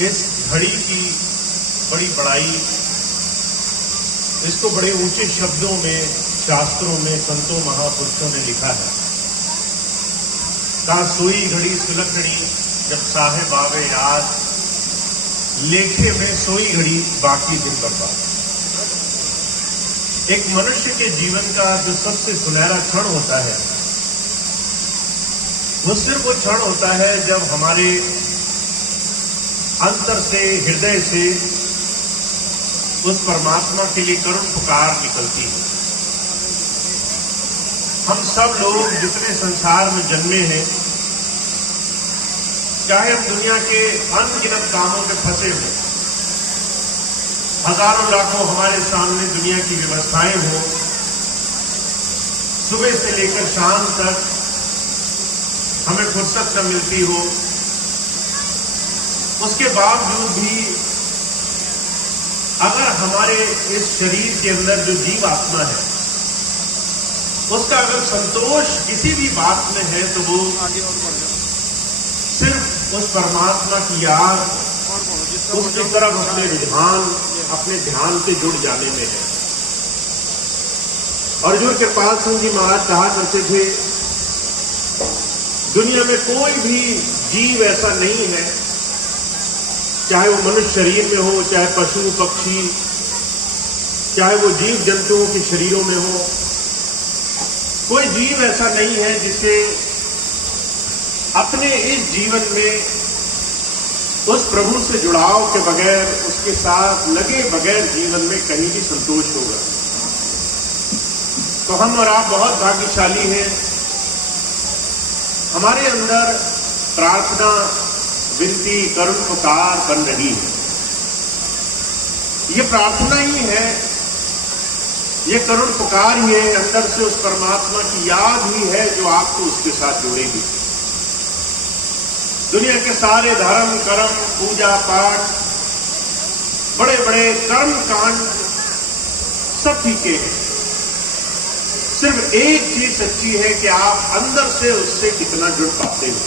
इस घड़ी की बड़ी बड़ाई, इसको बड़े ऊंचे शब्दों में शास्त्रों में संतों महापुरुषों ने लिखा है। कहा सोई घड़ी सुलखड़ी जब साहेब आवे याद, लेखे में सोई घड़ी बाकी दिन बर्बाद। एक मनुष्य के जीवन का जो सबसे सुनहरा क्षण होता है वो सिर्फ वो क्षण होता है जब हमारे अंतर से, हृदय से उस परमात्मा के लिए करुण पुकार निकलती है। हम सब लोग जितने संसार में जन्मे हैं, चाहे हम दुनिया के अनगिनत कामों में फंसे हों, हजारों लाखों हमारे सामने दुनिया की व्यवस्थाएं हों, सुबह से लेकर शाम तक हमें फुर्सत न मिलती हो, उसके बावजूद भी अगर हमारे इस शरीर के अंदर जो जीव आत्मा है उसका अगर संतोष किसी भी बात में है तो वो सिर्फ उस परमात्मा की याद, उसकी तरफ अपने रुझान, अपने ध्यान से जुड़ जाने में है। और जो कृपाल सिंह जी महाराज कहा करते थे, दुनिया में कोई भी जीव ऐसा नहीं है, चाहे वो मनुष्य शरीर में हो, चाहे पशु पक्षी, चाहे वो जीव जंतुओं के शरीरों में हो, कोई जीव ऐसा नहीं है जिसे अपने इस जीवन में उस प्रभु से जुड़ाव के बगैर, उसके साथ लगे बगैर जीवन में कहीं भी संतोष होगा। तो हम और आप बहुत भाग्यशाली हैं, हमारे अंदर प्रार्थना, विनती, करुण पुकार बन रही है। ये प्रार्थना ही है, ये करुण पुकार ही है, अंदर से उस परमात्मा की याद ही है जो आपको उसके साथ जोड़ेगी। दुनिया के सारे धर्म, कर्म, पूजा पाठ, बड़े बड़े कर्म कांड सब फीके हैं। सिर्फ एक चीज सच्ची है कि आप अंदर से उससे कितना जुड़ पाते हो।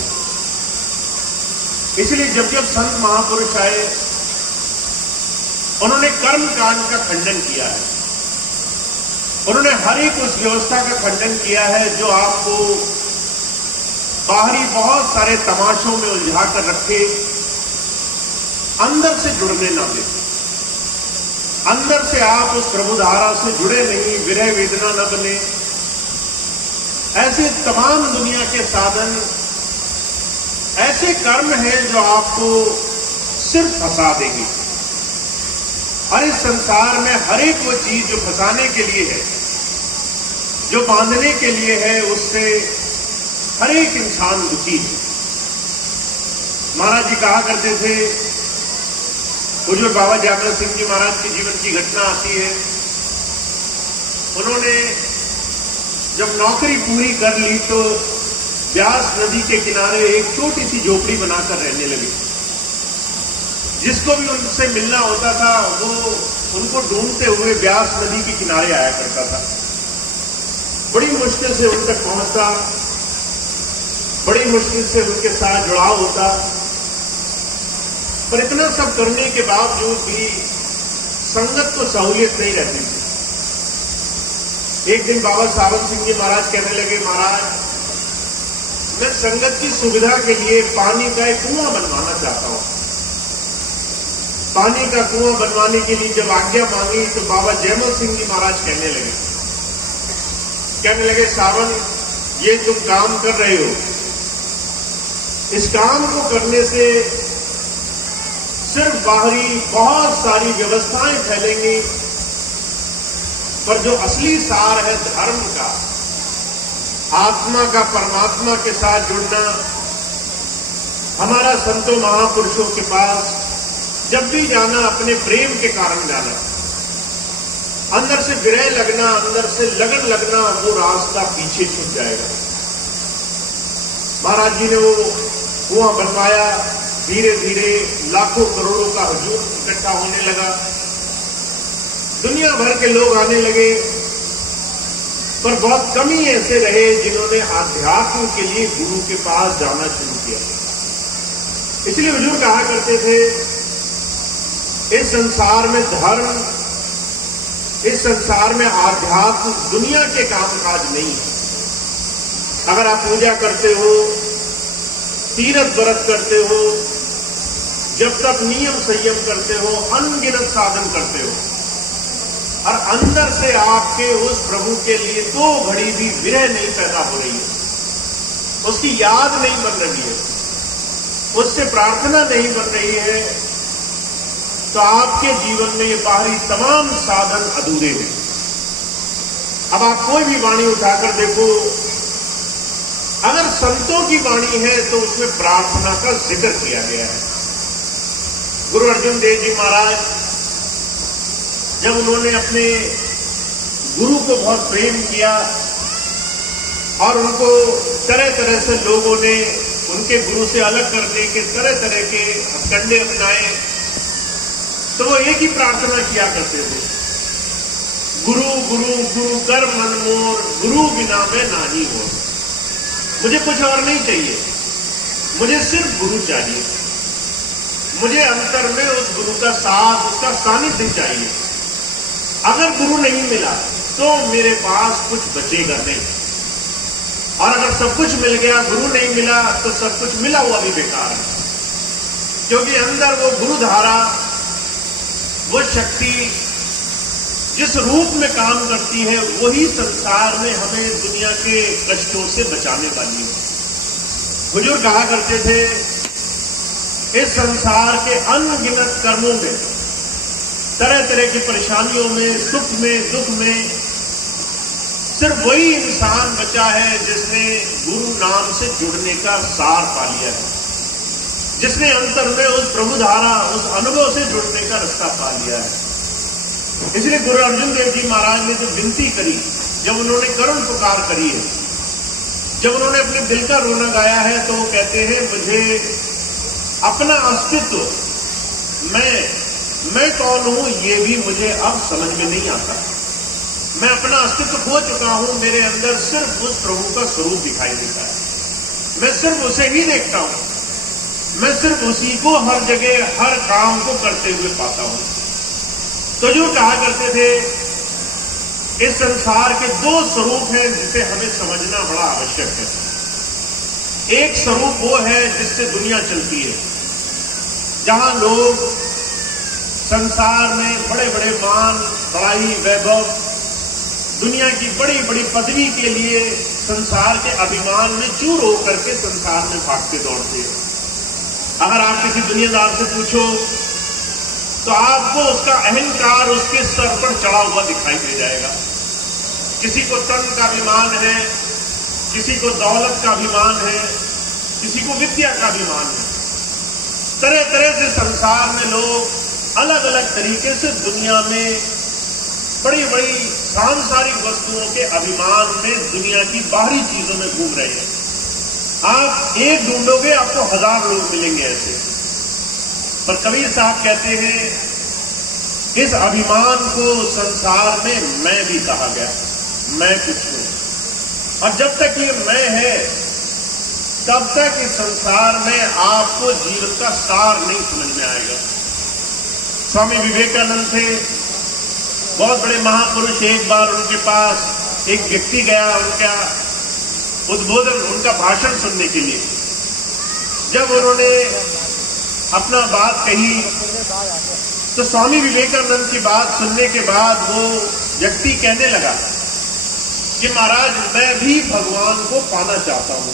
इसलिए जब जब संत महापुरुष आए, उन्होंने कर्म कांड का खंडन किया है। उन्होंने हर एक उस व्यवस्था का खंडन किया है जो आपको बाहरी बहुत सारे तमाशों में उलझा कर रखे, अंदर से जुड़ने ना दे। अंदर से आप उस प्रभुधारा से जुड़े नहीं, विरह वेदना न बने। ऐसे तमाम दुनिया के साधन, ऐसे कर्म हैं जो आपको सिर्फ फंसा देंगे। और इस संसार में हर एक वो चीज जो फंसाने के लिए है, जो बांधने के लिए है, उससे हर एक इंसान दुखी है। महाराज जी कहा करते थे, बुजुर्ग बाबा जागरण सिंह जी महाराज के जीवन की घटना आती है। उन्होंने जब नौकरी पूरी कर ली तो व्यास नदी के किनारे एक छोटी सी झोपड़ी बनाकर रहने लगे। जिसको भी उनसे मिलना होता था वो उनको ढूंढते हुए व्यास नदी के किनारे आया करता था। बड़ी मुश्किल से उन तक पहुंचता, बड़ी मुश्किल से उनके साथ जुड़ाव होता। पर इतना सब करने के बावजूद भी संगत को सहूलियत नहीं रहती थी। एक दिन बाबा सावन सिंह जी महाराज कहने लगे, महाराज मैं संगत की सुविधा के लिए पानी का एक कुआं बनवाना चाहता हूं। पानी का कुआं बनवाने के लिए जब आज्ञा मांगी तो बाबा जयमल सिंह जी महाराज कहने लगे, सावन ये तुम काम कर रहे हो, इस काम को करने से सिर्फ बाहरी बहुत सारी व्यवस्थाएं फैलेंगी, पर जो असली सार है धर्म का, आत्मा का परमात्मा के साथ जुड़ना, हमारा संतों महापुरुषों के पास जब भी जाना अपने प्रेम के कारण जाना, अंदर से विरह लगना, अंदर से लगन लगना, वो रास्ता पीछे छूट जाएगा। महाराज जी ने वो कुआं बनवाया। धीरे धीरे लाखों करोड़ों का हुजूम इकट्ठा होने लगा, दुनिया भर के लोग आने लगे। पर बहुत कम ही ऐसे रहे जिन्होंने आध्यात्म के लिए गुरु के पास जाना शुरू किया। इसलिए हुजूर कहा करते थे, इस संसार में धर्म, इस संसार में आध्यात्म दुनिया के कामकाज नहीं है। अगर आप पूजा करते हो, तीर्थ व्रत करते हो, जब तक नियम संयम करते हो, अनगिनत साधन करते हो, और अंदर से आपके उस प्रभु के लिए 2 घड़ी भी विरह नहीं पैदा हो रही है, उसकी याद नहीं बन रही है, उससे प्रार्थना नहीं बन रही है, तो आपके जीवन में ये बाहरी तमाम साधन अधूरे हैं। अब आप कोई भी वाणी उठाकर देखो, अगर संतों की वाणी है तो उसमें प्रार्थना का जिक्र किया गया है। गुरु अर्जुन देव जी महाराज जब उन्होंने अपने गुरु को बहुत प्रेम किया और उनको तरह तरह से लोगों ने उनके गुरु से अलग करने के तरह तरह के हथकंडे अपनाए, तो वो एक ही प्रार्थना किया करते थे, गुरु गुरु गुरु कर मन मोर, गुरु बिना मैं नाही हो। मुझे कुछ और नहीं चाहिए, मुझे सिर्फ गुरु चाहिए। मुझे अंतर में उस गुरु का साथ, उसका सानिध्य चाहिए। अगर गुरु नहीं मिला तो मेरे पास कुछ बचेगा नहीं, और अगर सब कुछ मिल गया, गुरु नहीं मिला, तो सब कुछ मिला हुआ भी बेकार है। क्योंकि अंदर वो गुरु धारा, वो शक्ति जिस रूप में काम करती है, वही संसार में हमें दुनिया के कष्टों से बचाने वाली है। बुजुर्ग कहा करते थे, इस संसार के अनगिनत कर्मों में, तरह तरह की परेशानियों में, सुख में, दुख में, सिर्फ वही इंसान बचा है जिसने गुरु नाम से जुड़ने का सार पा लिया है, जिसने अंतर में उस प्रभु धारा, उस अनुभव से जुड़ने का रास्ता पा लिया है। इसलिए गुरु अर्जुन देव जी महाराज ने जो विनती करी, जब उन्होंने करुण पुकार करी है, जब उन्होंने अपने दिल का रोना गाया है, तो वो कहते हैं, मुझे अपना अस्तित्व, मैं कौन हूं, ये भी मुझे अब समझ में नहीं आता। मैं अपना अस्तित्व खो चुका हूं, मेरे अंदर सिर्फ उस प्रभु का स्वरूप दिखाई देता है। मैं सिर्फ उसे ही देखता हूं, मैं सिर्फ उसी को हर जगह, हर काम को करते हुए पाता हूं। तो जो कहा करते थे, इस संसार के 2 स्वरूप हैं जिसे हमें समझना बड़ा आवश्यक है। एक स्वरूप वो है जिससे दुनिया चलती है, जहां लोग संसार में बड़े बड़े मान, बड़ाई, वैभव, दुनिया की बड़ी बड़ी पदवी के लिए संसार के अभिमान में चूर होकर के संसार में भागते दौड़ते हैं। अगर आप किसी दुनियादार से पूछो तो आपको उसका अहंकार उसके सर पर चढ़ा हुआ दिखाई दे जाएगा। किसी को तन का अभिमान है, किसी को दौलत का अभिमान है, किसी को विद्या का अभिमान है। तरह तरह से संसार में लोग अलग अलग तरीके से दुनिया में बड़ी बड़ी सांसारिक वस्तुओं के अभिमान में दुनिया की बाहरी चीजों में घूम रहे हैं। आप एक ढूंढोगे, आपको 1000 लोग मिलेंगे ऐसे। पर कबीर साहब कहते हैं, इस अभिमान को संसार में मैं भी कहा गया, मैं कुछ हूं। और जब तक ये मैं है, तब तक इस संसार में आपको जीवन का सार नहीं समझ में आएगा। स्वामी विवेकानंद थे, बहुत बड़े महापुरुष। एक बार उनके पास एक व्यक्ति गया, उनका उद्बोधन, उनका भाषण सुनने के लिए। जब उन्होंने अपना बात कही, तो स्वामी विवेकानंद की बात सुनने के बाद वो व्यक्ति कहने लगा कि महाराज, मैं भी भगवान को पाना चाहता हूं।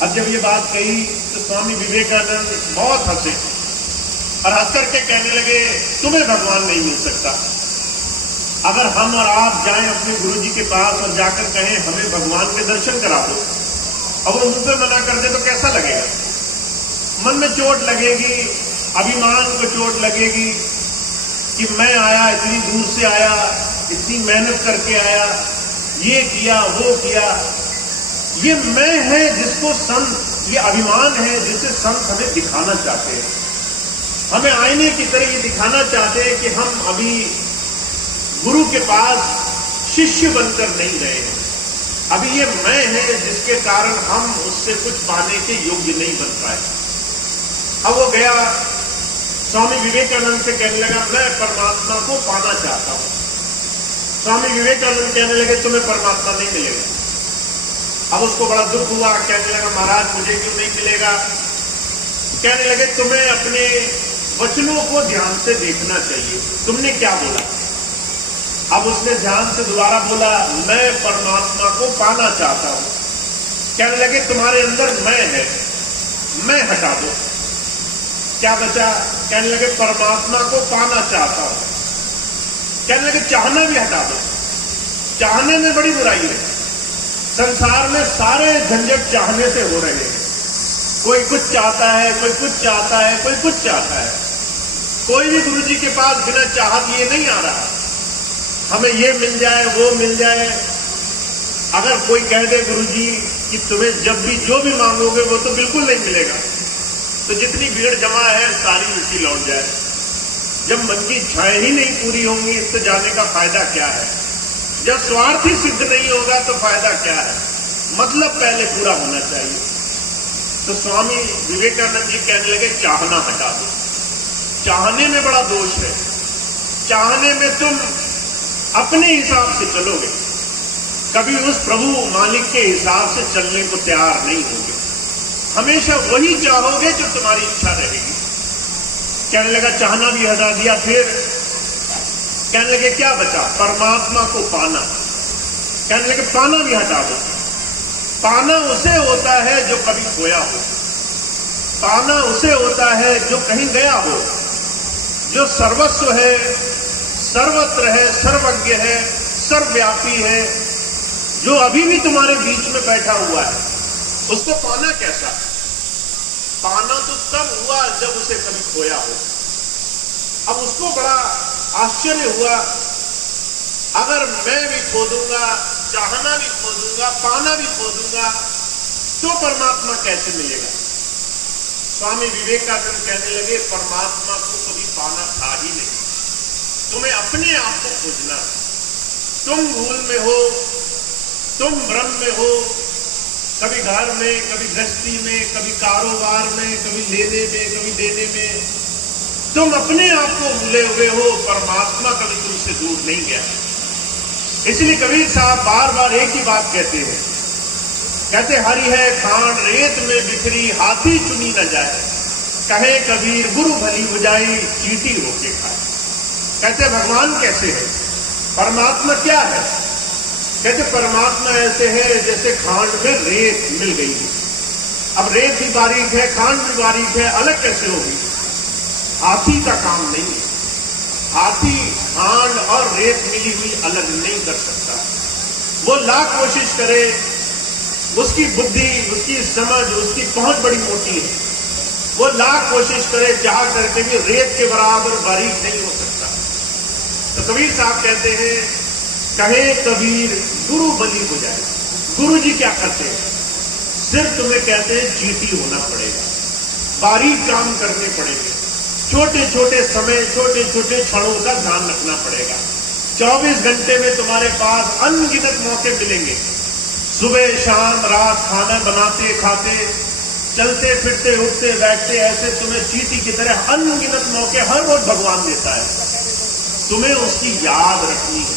अब जब ये बात कही तो स्वामी विवेकानंद बहुत हंसे और हंस करके कहने लगे, तुम्हें भगवान नहीं मिल सकता। अगर हम और आप जाएं अपने गुरुजी के पास और जाकर कहें हमें भगवान के दर्शन करा दो, अब वो मुंह पे मना कर दे तो कैसा लगेगा? मन में चोट लगेगी, अभिमान को चोट लगेगी कि मैं आया, इतनी दूर से आया, इतनी मेहनत करके आया, ये किया, वो किया। ये मैं है जिसको संत, ये अभिमान है जिसे संत हमें दिखाना चाहते हैं। हमें आईने की तरह ये दिखाना चाहते हैं कि हम अभी गुरु के पास शिष्य बनकर नहीं गए हैं। अभी ये मैं है जिसके कारण हम उससे कुछ पाने के योग्य नहीं बन पाए। अब वो गया, स्वामी विवेकानंद से कहने लगा, मैं परमात्मा को पाना चाहता हूं। स्वामी विवेकानंद कहने लगे, तुम्हें परमात्मा नहीं मिलेगा। अब उसको बड़ा दुख हुआ, कहने लगा, महाराज मुझे क्यों नहीं मिलेगा? कहने लगे, तुम्हें अपने वचनों को ध्यान से देखना चाहिए, तुमने क्या बोला? अब उसने ध्यान से दोबारा बोला, मैं परमात्मा को पाना चाहता हूं। कहने लगे, तुम्हारे अंदर मैं है, मैं हटा दो, क्या बचा? कहने लगे, परमात्मा को पाना चाहता हूं। कहने लगे, चाहना भी हटा दो, चाहने में बड़ी बुराई है। संसार में सारे झंझट चाहने से हो रहे हैं। कोई कुछ चाहता है, कोई कुछ चाहता है, कोई कुछ चाहता है। कोई भी गुरु जी के पास बिना चाहत लिए नहीं आ रहा, हमें ये मिल जाए, वो मिल जाए। अगर कोई कह दे गुरु जी कि तुम्हें जब भी जो भी मांगोगे वो तो बिल्कुल नहीं मिलेगा, तो जितनी भीड़ जमा है सारी मिट्टी लौट जाए। जब मन की इच्छाएं ही नहीं पूरी होंगी तो जाने का फायदा क्या है? जब स्वार्थ ही सिद्ध नहीं होगा तो फायदा क्या है? मतलब पहले पूरा होना चाहिए। तो स्वामी विवेकानंद जी कहने लगे, चाहना हटा दो। चाहने में बड़ा दोष है। चाहने में तुम अपने हिसाब से चलोगे, कभी उस प्रभु मालिक के हिसाब से चलने को तैयार नहीं होगे। हमेशा वही चाहोगे जो तुम्हारी इच्छा रहेगी। कहने लगा, चाहना भी हटा दिया। फिर कहने लगे, क्या बचा? परमात्मा को पाना। कहने लगे, पाना भी हटा दो। पाना उसे होता है जो कभी खोया हो, पाना उसे होता है जो कहीं गया हो, जो सर्वस्व है, सर्वत्र है, सर्वज्ञ है, सर्वव्यापी है, जो अभी भी तुम्हारे बीच में बैठा हुआ है। उसको पाना कैसा? पाना तो तब हुआ जब उसे कभी खोया हो। अब उसको बड़ा आश्चर्य हुआ, अगर मैं भी खो दूंगा, चाहना भी खो दूंगा, पाना भी खो दूंगा, तो परमात्मा कैसे मिलेगा? स्वामी विवेकानंद कहने लगे, परमात्मा को कभी पाना था ही नहीं, तुम्हें अपने आप को खोजना। तुम भूल में हो, तुम भ्रम में हो, कभी घर में, कभी गृहस्थी में, कभी कारोबार में, कभी लेने में, कभी देने में, तुम अपने आप को भूले हुए हो। परमात्मा कभी तुमसे दूर नहीं गया। इसलिए कबीर साहब बार बार एक ही बात कहते हैं, कहते, हरि है खान रेत में बिखरी, हाथी चुनी न जाए। कहे कबीर गुरु भली बुझाई, चींटी होके खाए। कहते भगवान कैसे है? परमात्मा क्या है? कहते परमात्मा ऐसे है जैसे खांड में रेत मिल गई है। अब रेत भी बारीक है, खांड भी बारीक है, अलग कैसे होगी? हाथी का काम नहीं है। हाथी खांड और रेत मिली हुई अलग नहीं कर सकता। वो लाख कोशिश करे, उसकी बुद्धि, उसकी समझ, उसकी पहुंच बड़ी मोटी है, वो लाख कोशिश करे, चाह करके भी रेत के बराबर बारीक नहीं हो सकता। तो कबीर साहब कहते हैं, कहे कबीर गुरु बली हो जाए। गुरु जी क्या करते हैं? सिर्फ तुम्हें कहते हैं चींटी होना पड़ेगा, बारीक काम करने पड़ेंगे, छोटे छोटे समय, छोटे छोटे क्षणों का ध्यान रखना पड़ेगा। 24 घंटे में तुम्हारे पास अनगिनत मौके मिलेंगे, सुबह शाम रात खाना बनाते खाते, चलते फिरते, उठते बैठते, ऐसे तुम्हें चींटी की तरह अनगिनत मौके हर रोज भगवान देता है। तुम्हें उसकी याद रखनी है,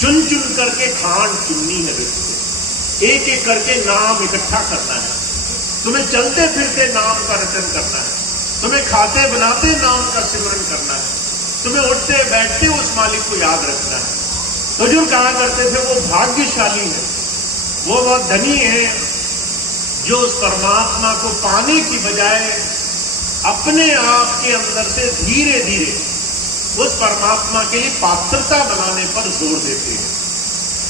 चुन चुन करके खांड चुननी है, एक एक करके नाम इकट्ठा करना है। तुम्हें चलते फिरते नाम का रचन करना है, तुम्हें खाते बनाते नाम का सिमरन करना है, तुम्हें उठते बैठते उस मालिक को याद रखना है। तो जो कहा करते थे वो भाग्यशाली है, वो बहुत धनी है जो उस परमात्मा को पाने की बजाय अपने आप के अंदर से धीरे धीरे उस परमात्मा के लिए पात्रता बनाने पर जोर देते हैं।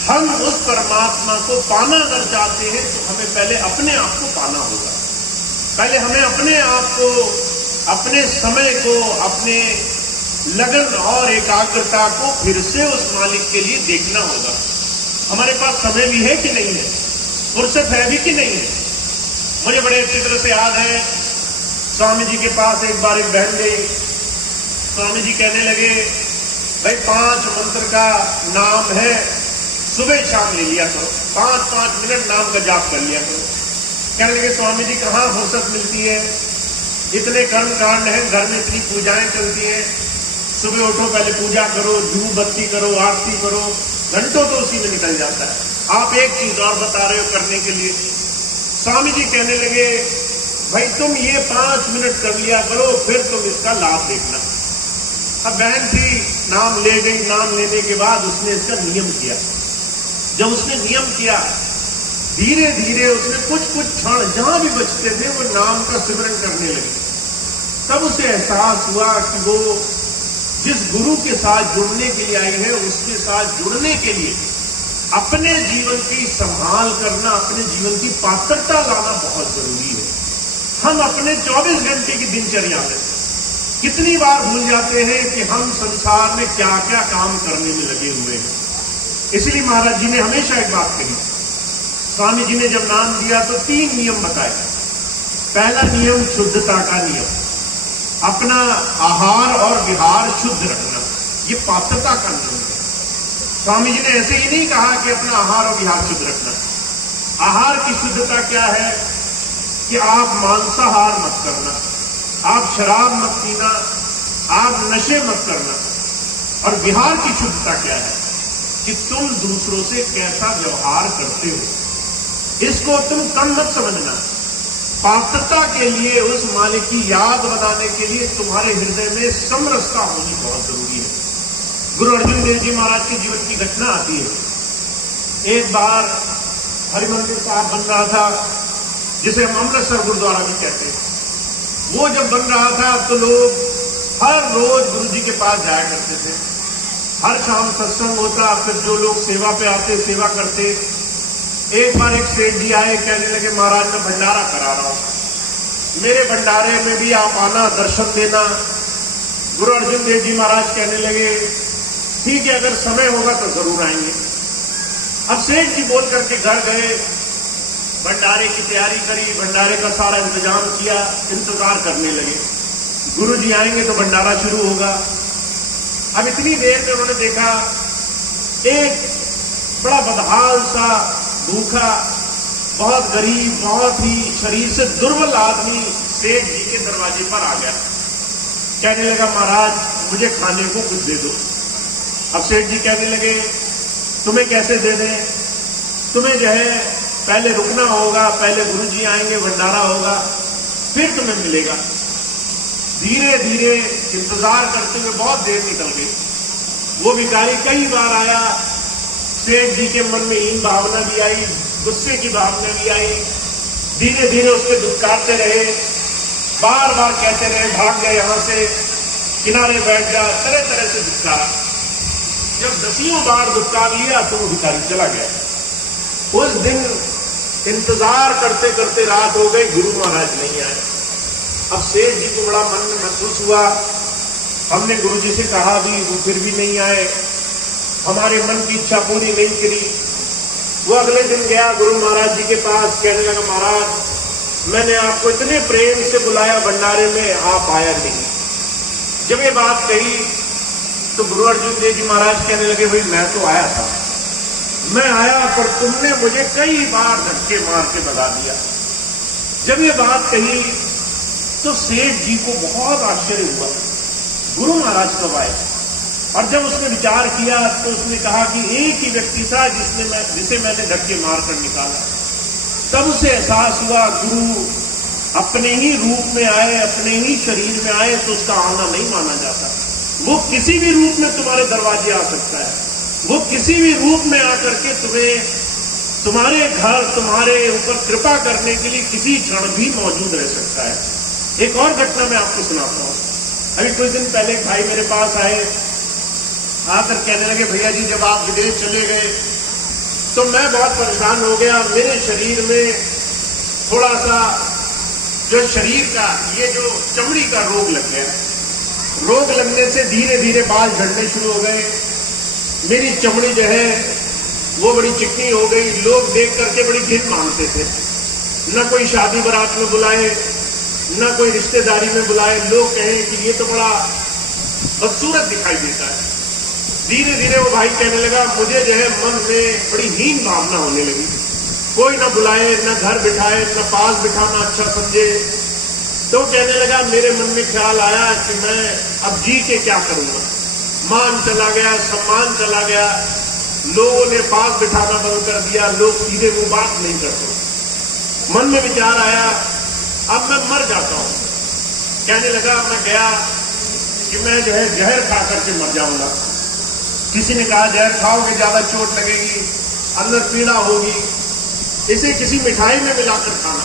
हम उस परमात्मा को पाना अगर चाहते हैं तो हमें पहले अपने आप को पाना होगा। पहले हमें अपने आप को, अपने समय को, अपने लगन और एकाग्रता को फिर से उस मालिक के लिए देखना होगा। हमारे पास समय भी है कि नहीं है, फुर्सत है भी कि नहीं है। मुझे बड़े अच्छी तरह से याद है, स्वामी जी के पास एक बार एक बहन गई। स्वामी जी कहने लगे, भाई 5 मंत्र का नाम है, सुबह शाम ले लिया करो, 5-5 मिनट नाम का जाप कर लिया करो। कहने लगे, स्वामी जी कहाँ फुर्सत मिलती है, इतने कर्म कांड हैं, घर में इतनी पूजाएं चलती हैं, सुबह उठो पहले पूजा करो, धूप बत्ती करो, आरती करो, घंटों तो उसी में निकल जाता है। आप एक चीज और बता रहे हो करने के लिए। स्वामी जी कहने लगे, भाई तुम ये 5 मिनट कर लिया करो, फिर तुम इसका लाभ देखना। अब बहन थी, नाम ले गई, नाम लेने के बाद उसने इसका नियम किया। जब उसने नियम किया, धीरे धीरे उसने कुछ क्षण जहां भी बचते थे वो नाम का सिमरन करने लगे। तब उसे एहसास हुआ कि वो जिस गुरु के साथ जुड़ने के लिए आई है, उसके साथ जुड़ने के लिए अपने जीवन की संभाल करना, अपने जीवन की पात्रता लाना बहुत जरूरी है। हम अपने 24 घंटे की दिनचर्या में कितनी बार भूल जाते हैं कि हम संसार में क्या क्या काम करने में लगे हुए हैं। इसलिए महाराज जी ने हमेशा एक बात कही, स्वामी जी ने जब नाम दिया तो 3 नियम बताए। पहला नियम शुद्धता का नियम, अपना आहार और विहार शुद्ध रखना, ये पात्रता का नियम है। स्वामी जी ने ऐसे ही नहीं कहा कि अपना आहार और विहार शुद्ध रखना। आहार की शुद्धता क्या है कि आप मांसाहार मत करना, आप शराब मत पीना, आप नशे मत करना। और विहार की शुद्धता क्या है कि तुम दूसरों से कैसा व्यवहार करते हो, इसको तुम कम मत समझना। पात्रता के लिए, उस मालिक की याद बनाने के लिए तुम्हारे हृदय में समरसता होनी बहुत जरूरी है। गुरु अर्जुन देव जी महाराज के जीवन की घटना आती है। एक बार हरिमंदिर साहब बन रहा था, जिसे हम अमृतसर गुरुद्वारा भी कहते हैं। वो जब बन रहा था तो लोग हर रोज गुरु जी के पास जाया करते थे। हर शाम सत्संग होता, फिर जो लोग सेवा पे आते, सेवा करते। एक बार एक सेठ जी आए, कहने लगे, महाराज मैं भंडारा करा रहा हूं, मेरे भंडारे में भी आप आना, दर्शन देना। गुरु अर्जुन देव जी महाराज कहने लगे, ठीक है, अगर समय होगा तो जरूर आएंगे। अब सेठ जी बोल करके घर गए, भंडारे की तैयारी करी, भंडारे का सारा इंतजाम किया, इंतजार करने लगे, गुरु जी आएंगे तो भंडारा शुरू होगा। अब इतनी देर में उन्होंने देखा एक बड़ा बदहाल सा, भूखा, बहुत गरीब, बहुत ही शरीर से दुर्बल आदमी सेठ जी के दरवाजे पर आ गया। कहने लगा, महाराज मुझे खाने को कुछ दे दो। अब सेठ जी कहने लगे, तुम्हें कैसे दे दें, तुम्हें जो है पहले रुकना होगा, पहले गुरु जी आएंगे, भंडारा होगा, फिर तुम्हें मिलेगा। धीरे धीरे इंतजार करते हुए बहुत देर निकल गई। वो भिखारी कई बार आया, सेठ जी के मन में हीन भावना भी आई, गुस्से की भावना भी आई। धीरे धीरे उसके दुत्कारते रहे, बार बार कहते रहे, भाग गए यहां से, किनारे बैठ जा, तरह तरह से दुत्कारा। जब 10 बार दुत्कार लिया तो वो भिखारी चला गया। उस दिन इंतजार करते करते रात हो गई, गुरु महाराज नहीं आए। अब सेठ जी को बड़ा मन में महसूस हुआ, हमने गुरु जी से कहा भी, वो फिर भी नहीं आए, हमारे मन की इच्छा पूरी नहीं करी। वो अगले दिन गया गुरु महाराज जी के पास, कहने लगा, महाराज मैंने आपको इतने प्रेम से बुलाया भंडारे में, आप आया नहीं। जब ये बात कही तो गुरु अर्जुन देव जी महाराज कहने लगे, भाई मैं तो आया था, मैं आया, पर तुमने मुझे कई बार धक्के मार के भगा दिया। जब ये बात कही तो सेठ जी को बहुत आश्चर्य हुआ, गुरु महाराज कब आए। और जब उसने विचार किया तो उसने कहा कि एक ही व्यक्ति था जिसे मैंने धक्के मारकर निकाला। तब उसे एहसास हुआ, गुरु अपने ही रूप में आए, अपने ही शरीर में आए तो उसका आना नहीं माना जाता। वो किसी भी रूप में तुम्हारे दरवाजे आ सकता है, वो किसी भी रूप में आकर के तुम्हें, तुम्हारे घर, तुम्हारे ऊपर कृपा करने के लिए किसी क्षण भी मौजूद रह सकता है। एक और घटना मैं आपको सुनाता हूं। अभी कुछ दिन पहले एक भाई मेरे पास आए, आकर कहने लगे, भैया जी जब आप विदेश चले गए तो मैं बहुत परेशान हो गया, मेरे शरीर में थोड़ा सा जो शरीर का ये जो चमड़ी का रोग लग गया। रोग लगने से धीरे धीरे बाल झड़ने शुरू हो गए, मेरी चमड़ी जो है वो बड़ी चिकनी हो गई। लोग देख करके बड़ी घिन मानते थे, न कोई शादी बारात में बुलाए, न कोई रिश्तेदारी में बुलाए, लोग कहें कि ये तो बड़ा बदसूरत दिखाई देता है। धीरे धीरे वो भाई कहने लगा, मुझे जो है मन में बड़ी हीन भावना होने लगी, कोई न बुलाए, न घर बिठाए, न पास बिठाना अच्छा समझे। तो कहने लगा, मेरे मन में ख्याल आया कि मैं अब जी के क्या करूंगा। मान चला गया, सम्मान चला गया, लोगों ने पास बिठाना बंद कर दिया, लोग सीधे मुंह बात नहीं करते। मन में विचार आया, अब मैं मर जाता हूं। कहने लगा, मैं गया कि मैं जो है जहर खा करके मर जाऊंगा। किसी ने कहा, जहर खाओगे ज्यादा चोट लगेगी, अंदर पीड़ा होगी, इसे किसी मिठाई में मिलाकर खाना।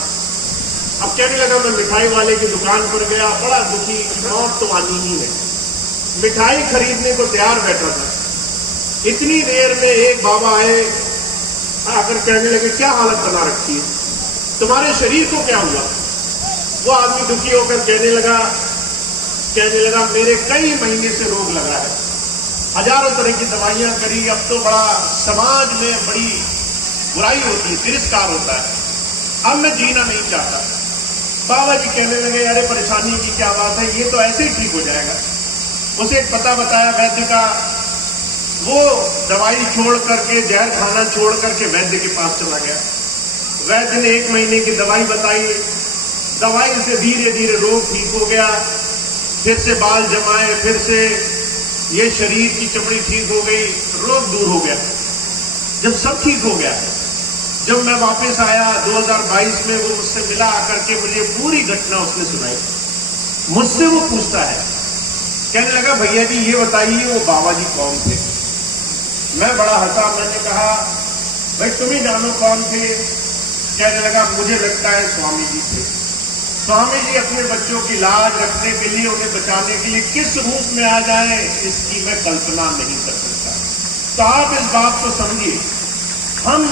अब कहने लगा, मैं मिठाई वाले की दुकान पर गया, बड़ा दुखी, मौत तो आनी ही है। मिठाई खरीदने को तैयार बैठा था। इतनी देर में एक बाबा आए, आकर कहने लगे, क्या हालत बना रखी है, तुम्हारे शरीर को क्या हुआ। वो आदमी दुखी होकर कहने लगा, मेरे कई महीने से रोग लगा है, हजारों तरह की दवाइयां करी, अब तो बड़ा समाज में बड़ी बुराई होती है, तिरस्कार होता है, अब मैं जीना नहीं चाहता। बाबा जी कहने लगे, अरे परेशानी की क्या बात है, ये तो ऐसे ही ठीक हो जाएगा। उसे एक पता बताया वैद्य का। वो दवाई छोड़ करके, जहर खाना छोड़ करके वैद्य के पास चला गया। वैद्य ने 1 महीने की दवाई बताई। दवाई से धीरे धीरे रोग ठीक हो गया, फिर से बाल जमाए, फिर से ये शरीर की चमड़ी ठीक हो गई, रोग दूर हो गया। जब सब ठीक हो गया, जब मैं वापस आया 2022 में, वो मुझसे मिला, आकर के मुझे पूरी घटना उसने सुनाई। मुझसे वो पूछता है, कहने लगा, भैया जी ये बताइए वो बाबा जी कौन थे। मैं बड़ा हंसा, मैंने कहा, भाई तुम ही जानो कौन थे। कहने लगा, मुझे लगता है स्वामी जी थे। स्वामी जी अपने बच्चों की लाज रखने के लिए, उन्हें बचाने के लिए किस रूप में आ जाए, इसकी मैं कल्पना नहीं कर सकता। तो आप इस बात को समझिए, हम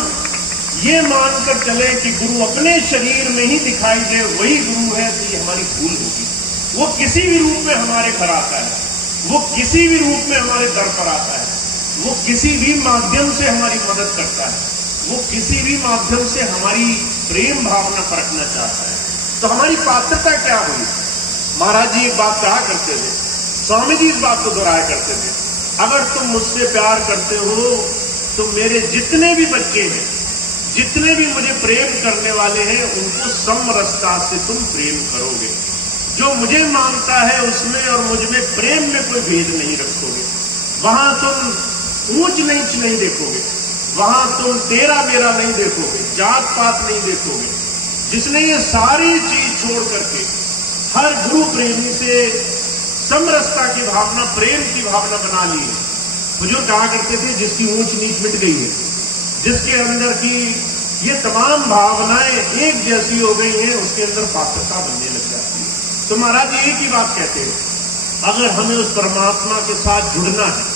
ये मानकर चले कि गुरु अपने शरीर में ही दिखाई दे, वही गुरु है, तो ये हमारी भूल होगी। वो किसी भी रूप में हमारे घर आता है, वो किसी भी रूप में हमारे दर पर आता है, वो किसी भी माध्यम से हमारी मदद करता है, वो किसी भी माध्यम से हमारी प्रेम भावना परखना चाहता है। तो हमारी पात्रता क्या हुई। महाराज जी एक बात कहा करते थे, स्वामी जी इस बात को दोहराया करते थे, अगर तुम मुझसे प्यार करते हो तो मेरे जितने भी बच्चे हैं, जितने भी मुझे प्रेम करने वाले हैं, उनको समरसता से तुम प्रेम करोगे। जो मुझे मानता है उसमें और मुझ में प्रेम में कोई भेद नहीं रखोगे। वहां तुम ऊंच नीच नहीं देखोगे, वहां तुम तेरा मेरा नहीं देखोगे, जात पात नहीं देखोगे। जिसने ये सारी चीज छोड़ करके हर गुरु प्रेमी से समरसता की भावना, प्रेम की भावना बना ली है। हुजूर कहा करते थे, जिसकी ऊंच नीच मिट गई है, जिसके अंदर की ये तमाम भावनाएं एक जैसी हो गई हैं, उसके अंदर पात्रता बनने लग जाती है। तो महाराज एक ही बात कहते हैं, अगर हमें उस परमात्मा के साथ जुड़ना है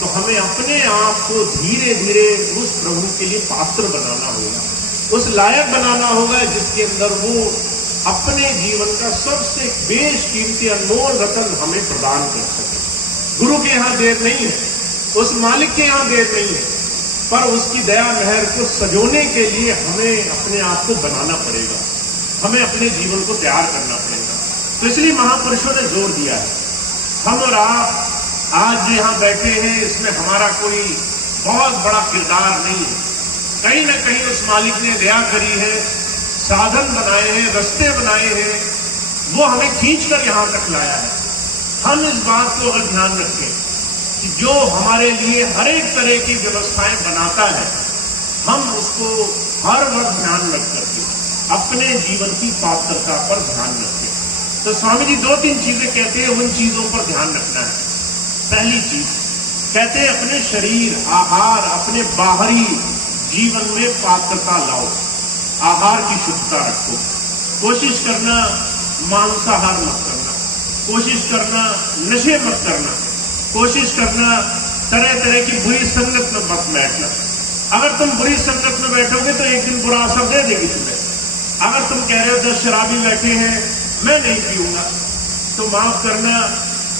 तो हमें अपने आप को धीरे धीरे उस प्रभु के लिए पात्र बनाना होगा, उस लायक बनाना होगा, जिसके अंदर वो अपने जीवन का सबसे बेशकीमती अनमोल रतन हमें प्रदान कर सके। गुरु के यहां देर नहीं है, उस मालिक के यहां देर नहीं है, पर उसकी दया महर को सजोने के लिए हमें अपने आप को बनाना पड़ेगा, हमें अपने जीवन को तैयार करना पड़ेगा। तो इसलिए महापुरुषों ने जोर दिया है। हम और आप आज जो यहां बैठे हैं, इसमें हमारा कोई बहुत बड़ा किरदार नहीं है। कहीं न कहीं उस मालिक ने दया करी है, साधन बनाए हैं, रास्ते बनाए हैं, वो हमें खींचकर यहां तक लाया है। हम इस बात को अगर ध्यान रखें कि जो हमारे लिए हर एक तरह की व्यवस्थाएं बनाता है, हम उसको हर वक्त ध्यान रख करके अपने जीवन की पात्रता पर ध्यान रखें। तो स्वामी जी 2-3 चीजें कहते हैं, उन चीजों पर ध्यान रखना है। पहली चीज कहते हैं, अपने शरीर, आहार, अपने बाहरी जीवन में पात्रता लाओ, आहार की शुद्धता रखो। कोशिश करना मांसाहार मत करना, कोशिश करना नशे मत करना, कोशिश करना तरह तरह की बुरी संगत में मत बैठना। अगर तुम बुरी संगत में बैठोगे तो एक दिन बुरा असर दे देगी तुम्हें। अगर तुम कह रहे हो 10 शराबी बैठे हैं, मैं नहीं पीऊंगा, तो माफ करना,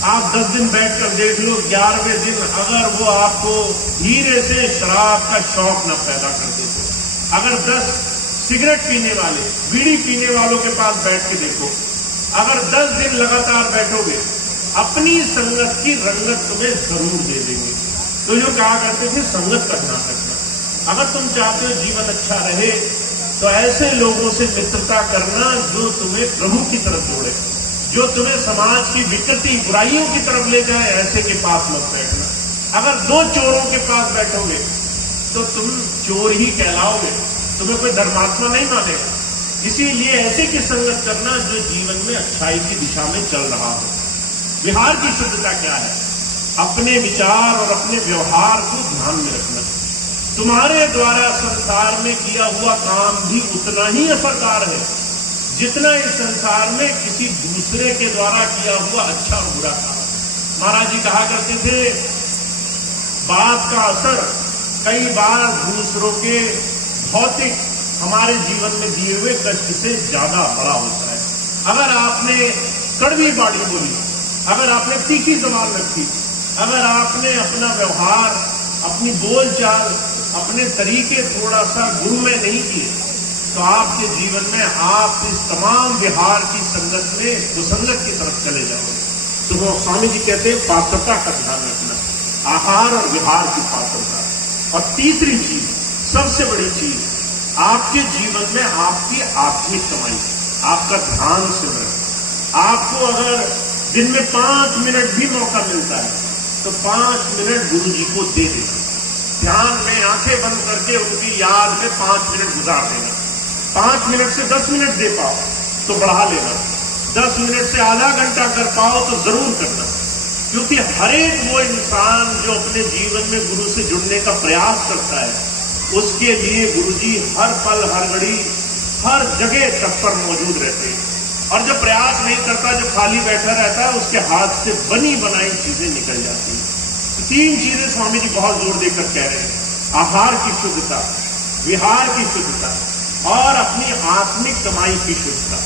आप 10 दिन बैठकर देख लो, 11वें दिन अगर वो आपको धीरे से शराब का शौक न पैदा कर देते, अगर 10 सिगरेट पीने वाले, बीड़ी पीने वालों के पास बैठ के देखो, अगर 10 दिन लगातार बैठोगे, अपनी संगत की रंगत तुम्हें जरूर दे देंगे। तो जो कहा करते थे, संगत का ध्यान रखना। अगर तुम चाहते हो जीवन अच्छा रहे, तो ऐसे लोगों से मित्रता करना जो तुम्हें प्रभु की तरफ जोड़े, जो तुम्हें समाज की विकृति बुराइयों की तरफ ले जाए, ऐसे के पास मत बैठना। अगर दो चोरों के पास बैठोगे तो तुम चोर ही कहलाओगे, तुम्हें कोई धर्मात्मा नहीं मानेगा। इसीलिए ऐसे की संगत करना जो जीवन में अच्छाई की दिशा में चल रहा हो। व्यवहार की शुद्धता क्या है? अपने विचार और अपने व्यवहार को ध्यान में रखना। तुम्हारे द्वारा संसार में किया हुआ काम भी उतना ही असरदार है जितना इस संसार में किसी दूसरे के द्वारा किया हुआ अच्छा और बुरा काम। महाराज जी कहा करते थे, बात का असर कई बार दूसरों के भौतिक हमारे जीवन में दिए हुए कष्ट से ज्यादा बड़ा होता है। अगर आपने कड़वी बाड़ी बोली, अगर आपने तीखी जबान रखी, अगर आपने अपना व्यवहार, अपनी बोलचाल, अपने तरीके थोड़ा सा गुरुमय नहीं किए, तो आपके जीवन में आप इस तमाम विहार की संगत में कुसंगत की तरफ चले जाओगे। तो वो स्वामी जी कहते हैं पात्रता का ध्यान रखना, आहार और विहार की पात्रता। और तीसरी चीज, सबसे बड़ी चीज, आपके जीवन में आपकी आत्मिक कमाई, आपका ध्यान सिमरन। आपको अगर दिन में 5 मिनट भी मौका मिलता है तो 5 मिनट गुरु जी को दे देना। ध्यान में आंखें बंद करके उनकी याद में 5 मिनट गुजार देना। 5 मिनट से 10 मिनट दे पाओ तो बढ़ा लेना, 10 मिनट से आधा घंटा कर पाओ तो जरूर करना। क्योंकि हर एक वो इंसान जो अपने जीवन में गुरु से जुड़ने का प्रयास करता है, उसके लिए गुरुजी हर पल हर घड़ी हर जगह तत्पर मौजूद रहते हैं। और जो प्रयास नहीं करता, जो खाली बैठा रहता है, उसके हाथ से बनी बनाई चीजें निकल जाती हैं। तो 3 चीजें स्वामी जी बहुत जोर देकर कह रहे हैं, आहार की शुद्धता, विहार की शुद्धता और अपनी आत्मिक कमाई की शुद्धता।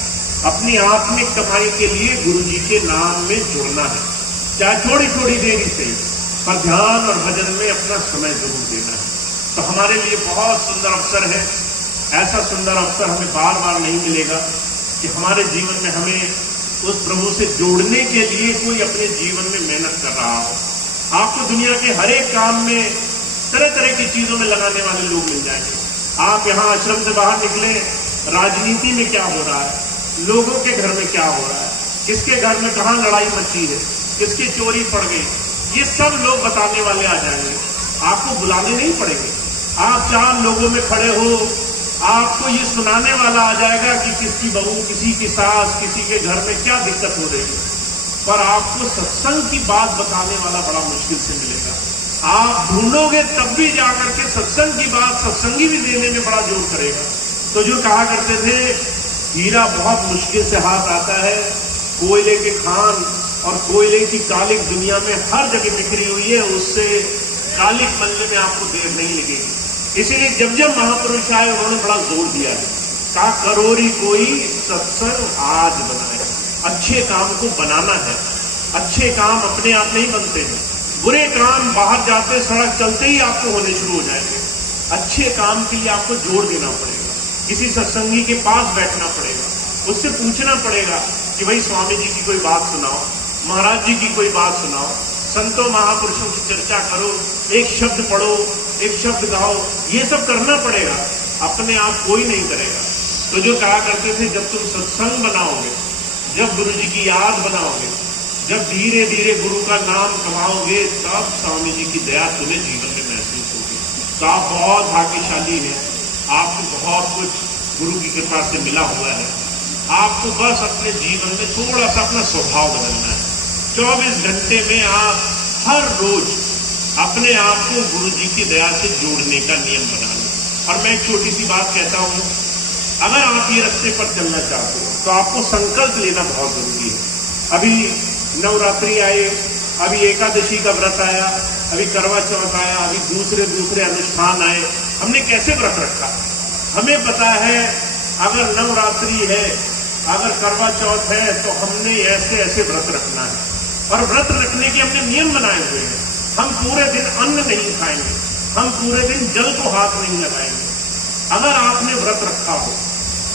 अपनी आत्मिक कमाई के लिए गुरुजी के नाम में जुड़ना है, चाहे थोड़ी थोड़ी देरी से, पर ध्यान और भजन में अपना समय जरूर देना है। तो हमारे लिए बहुत सुंदर अवसर है। ऐसा सुंदर अवसर हमें बार बार नहीं मिलेगा कि हमारे जीवन में हमें उस प्रभु से जोड़ने के लिए कोई अपने जीवन में मेहनत कर रहा हो। आपको दुनिया के हर एक काम में तरह तरह की चीजों में लगाने वाले लोग मिल जाएंगे। आप यहां आश्रम से बाहर निकले, राजनीति में क्या हो रहा है, लोगों के घर में क्या हो रहा है, किसके घर में कहां लड़ाई मची है, किसकी चोरी पड़ गई, ये सब लोग बताने वाले आ जाएंगे। आपको बुलाने नहीं पड़ेंगे। आप 4 लोगों में खड़े हो, आपको ये सुनाने वाला आ जाएगा कि किसकी बहू, किसी की सास, किसी के घर में क्या दिक्कत हो रही है। पर आपको सत्संग की बात बताने वाला बड़ा मुश्किल से मिलेगा। आप ढूंढोगे तब भी जाकर के सत्संग की बात सत्संगी भी देने में बड़ा जोर करेगा। तो जो कहा करते थे, हीरा बहुत मुश्किल से हाथ आता है, कोयले के खान और कोयले की कालिक दुनिया में हर जगह बिखरी हुई है, उससे कालिक बनने में आपको देर नहीं लगेगी। इसीलिए जब जब महापुरुष आए उन्होंने बड़ा जोर दिया है, कहा करोरी कोई सत्संग आज बनाए। अच्छे काम को बनाना है। अच्छे काम अपने आप नहीं बनते हैं, बुरे काम बाहर जाते सड़क चलते ही आपको होने शुरू हो जाएंगे। अच्छे काम के लिए आपको जोर देना पड़ेगा, किसी सत्संगी के पास बैठना पड़ेगा, उससे पूछना पड़ेगा कि भाई स्वामी जी की कोई बात सुनाओ, महाराज जी की कोई बात सुनाओ, संतों महापुरुषों की चर्चा करो, एक शब्द पढ़ो, एक शब्द गाओ, ये सब करना पड़ेगा। अपने आप कोई नहीं करेगा। तो जो कहा करते थे, जब तुम सत्संग बनाओगे, जब गुरु जी की याद बनाओगे, जब धीरे धीरे गुरु का नाम कमाओगे, तब स्वामी जी की दया तुम्हें जीवन में महसूस होगी। तो आप बहुत भाग्यशाली हैं, आपको बहुत कुछ गुरु की कृपा से मिला हुआ है। आपको बस अपने जीवन में थोड़ा सा अपना स्वभाव बदलना है। 24 घंटे में आप हर रोज अपने आप को गुरु जी की दया से जोड़ने का नियम बना लें। और मैं एक छोटी सी बात कहता हूं, अगर आप ये रास्ते पर चलना चाहते हो तो आपको संकल्प लेना बहुत जरूरी है। अभी नवरात्रि आए, अभी एकादशी का व्रत आया, अभी करवा चौथ आया, अभी दूसरे अनुष्ठान आए। हमने कैसे व्रत रखा? हमें पता है अगर नवरात्रि है, अगर करवा चौथ है, तो हमने ऐसे ऐसे व्रत रखना है। और व्रत रखने के हमने नियम बनाए हुए हैं। हम पूरे दिन अन्न नहीं खाएंगे, हम पूरे दिन जल को हाथ नहीं लगाएंगे। अगर आपने व्रत रखा हो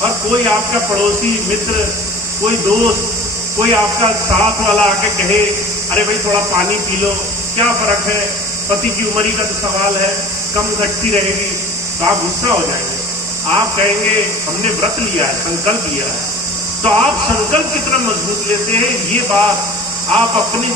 और कोई आपका पड़ोसी, मित्र, कोई दोस्त, कोई आपका साथ वाला आके कहे, अरे भाई थोड़ा पानी पी लो, क्या फर्क है, पति की उम्र ही का तो सवाल है, कम घटती रहेगी, तो आप गुस्सा हो जाएंगे। आप कहेंगे हमने व्रत लिया है, संकल्प लिया है, तो आप संकल्प कितना मजबूत लेते हैं, ये बात आप अपनी